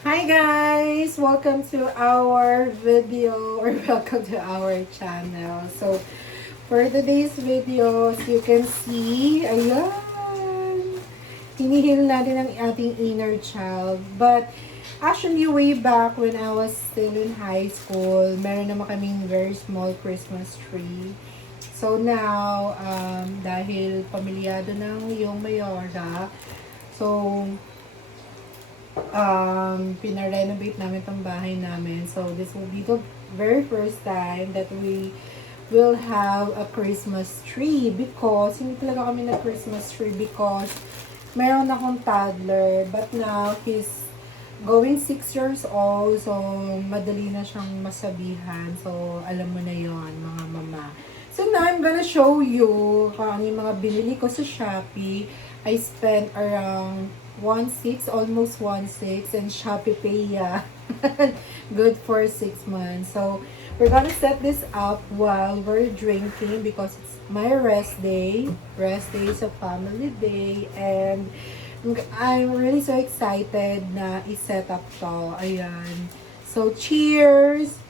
Hi guys! Welcome to our video or welcome to our channel. So, for today's video, as you can see, ayan, hinihil natin ang ating inner child. But, actually, way back when I was still in high school, meron naman kaming very small Christmas tree. So now, dahil pamilyado ng yung Mayora, so pinarenovate namin tong bahay namin. So, this will be the very first time that we will have a Christmas tree because hindi talaga kami na Christmas tree because meron akong toddler but now he's going 6 years old so madali na siyang masabihan. So, alam mo na yon mga mama. So, now I'm gonna show you kung ano yung mga binili ko sa Shopee. I spent around 1.6, almost 1.6, and Shopee Pay, yeah. Good for 6 months. So, we're gonna set this up while we're drinking because it's my rest day. Rest day is a family day. And I'm really so excited na i-set up to. Ayan. So, cheers!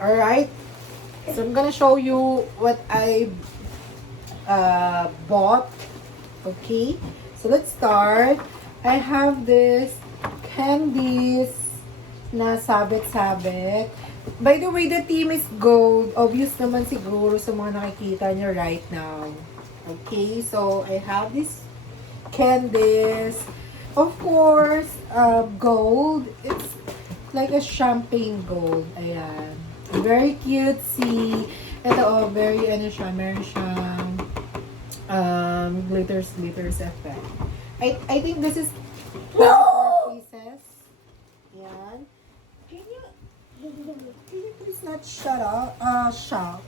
Alright. So, I'm gonna show you what I bought. Okay, so let's start. I have this candies na sabit-sabit. By the way, the theme is gold. Obvious naman siguro sa mga nakikita nyo right now. Okay, so I have this candies. Of course, gold. It's like a champagne gold. Ayan. Very cutesy. Ito, oh, very ano siya, meron siyang glitters effect. I think this is 24 pieces. Yan. Can you please not shut up? Shop.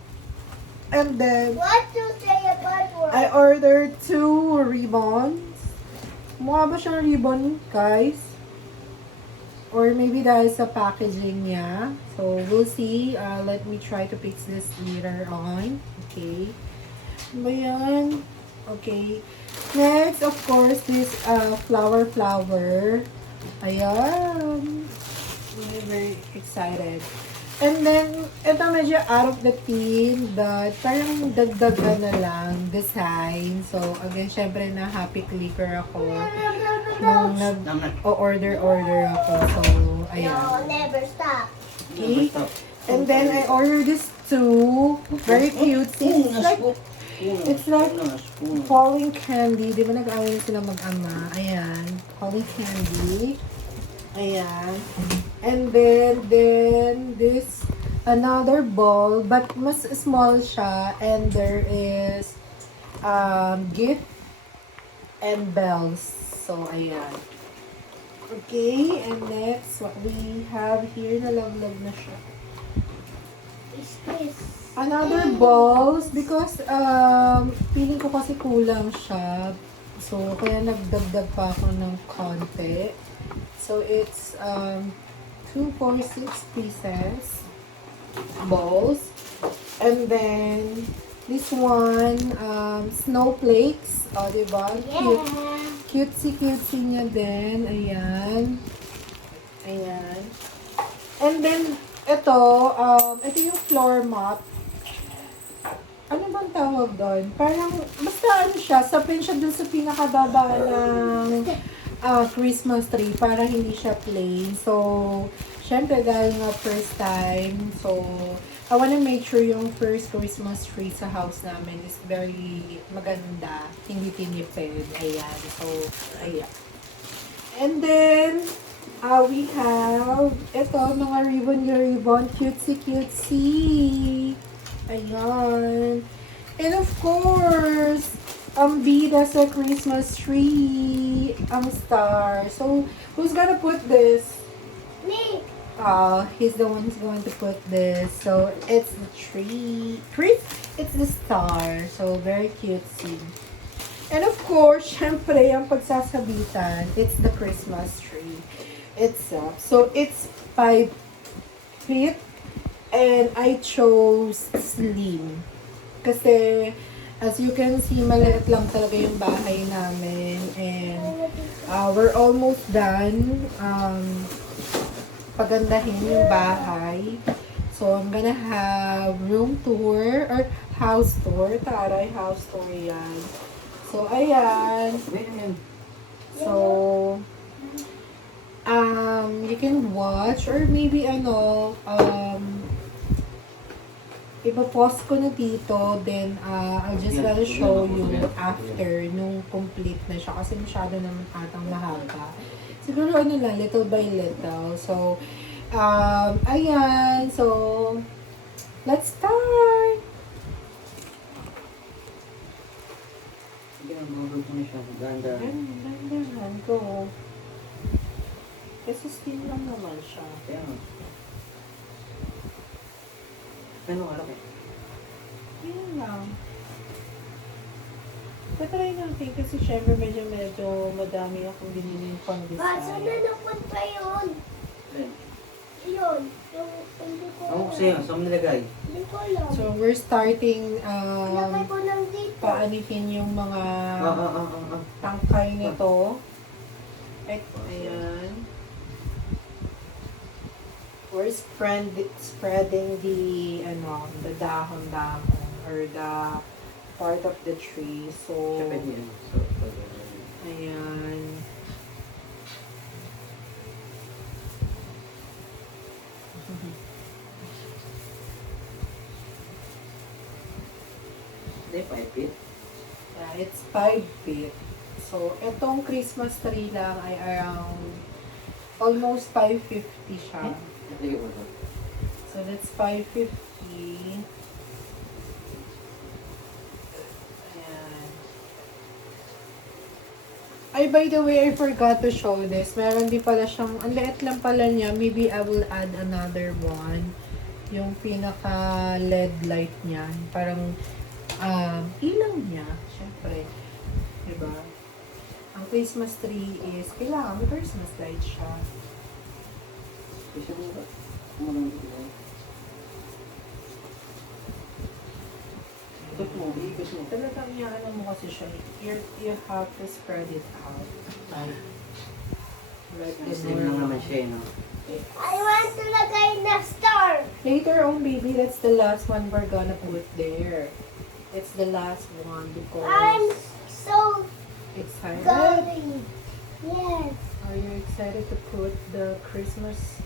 And then, What to say a bad word? I ordered 2 ribbons. Mukha ba siyang ribbon, guys? Or maybe dahil sa packaging niya. So, we'll see. Let me try to fix this later on. Okay. Ano ba yan? Okay. Next, of course, this flower. Ayan. I'm very excited. And then, ito medyo out of the tin, but parang dagdagan na lang design. So, again, syempre na happy clicker ako nung nag-order ako. So, ayan. No, never stop. Okay. And then, I ordered this too. Very cute. It's like falling candy. Di ba nag-away sila mag-ama? Ayan. Falling candy. Ayan. And then this another ball, but mas small siya. And there is gift and bells. So, ayan. Okay. And next, what we have here, nalaglag na siya. Is this? Another balls because feeling ko kasi kulang siya. So, kaya nagdagdag pa ako ng konti. So, it's 2, 4, 6 pieces balls. And then, this one, snowflakes. O, diba? Yeah. Cutesy niya din. Ayan. Ayan. And then, ito yung floor mop. Ano bang tawag doon? Parang, basta ano siya, sapin siya dun sa pinakababa ng Christmas tree para hindi siya plain. So, syempre dahil nga first time, so, I wanna make sure yung first Christmas tree sa house namin is very maganda, hindi tinipid. Ayan. So, ayan. And then, we have ito, mga ribbon, cutesy. Ayan. And of course, ang bida sa Christmas tree, ang star. So, who's gonna put this? Me. He's the one who's going to put this. So, it's the tree. It's the star. So, very cutesy. And of course, syempre, ang pagsasabitan, it's the Christmas tree itself. So, it's 5 feet. And I chose slim. Kasi, as you can see, maliit lang talaga yung bahay namin. And we're almost done. Pagandahin yung bahay. So, I'm gonna have room tour or house tour. Taray, house tour yan. So, ayan. So, you can watch or maybe ipa-pause ko na dito, then I'll just gonna show you after nung complete na siya kasi masyado naman atang mahaba. Siguro lang, little by little. So, ayan. So, let's start! Sige, mag-upload ko na siya. Ganda. Gandahan ko. Kasi steam lang naman siya. Kaya nga. Ano alak eh? Yan lang. Tatry natin kasi syempre medyo madami akong binili pang Basa na design. napunta yun. Ayun. Yun. Yung hindi ko Ako sa'yo, saan mo nilagay? Hindi ko alam. So, we're starting Ilagay ko lang dito. paanihin yung mga tangkay nito. Ayan. We're spreading the dahon-dahon or the part of the tree. So, Siya pwede yan. So, ayan. Hindi, 5 feet. Yeah, it's 5 feet. So, itong Christmas tree lang ay around almost 550 siya. Sige mo ito. So, that's 550. Ayan. Ay, by the way, I forgot to show this. Meron din pala siyang, ang liit lang pala niya. Maybe I will add another one. Yung pinaka LED light niya. Parang, ilaw niya. Siyempre. Diba? Ang Christmas tree is, kailangan may Christmas light siya. Kasi mo ba? Kumalang dito ba? Ikot mo, ikot mo. Talagang ano mo kasi siya, you have to spread it out. Like Slim lang naman siya eh, no? I want to lagay na star. Later on, baby, that's the last one we're gonna put there. It's the last one I'm because so excited. going. Yes. Are you excited to put the Christmas,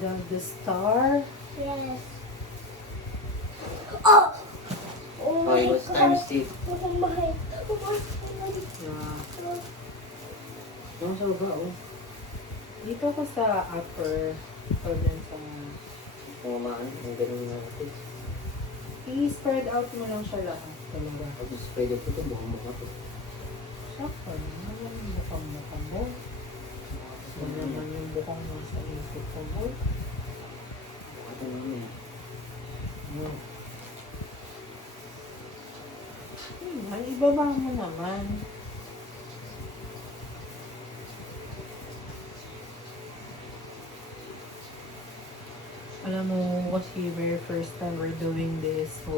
the star? Yes. Oh! Oh Oh, my it was God. times 8. Oh my. Oh my. Yeah. Yung sa baba, oh. Dito ko sa upper, o dun sa, Pumamaan, ang ganun na ako. i-spread out mo lang siya lahat. Talaga. Tapos pwede ko ito, buong mukha ko. Saka, naman yung mukhang mo. Ano naman yung mukhang nasa isip ko mo. Ito naman eh. Ibaba mo naman. Alam mo, kasi very first time we're doing this, so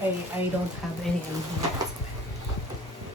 I don't have any ideas.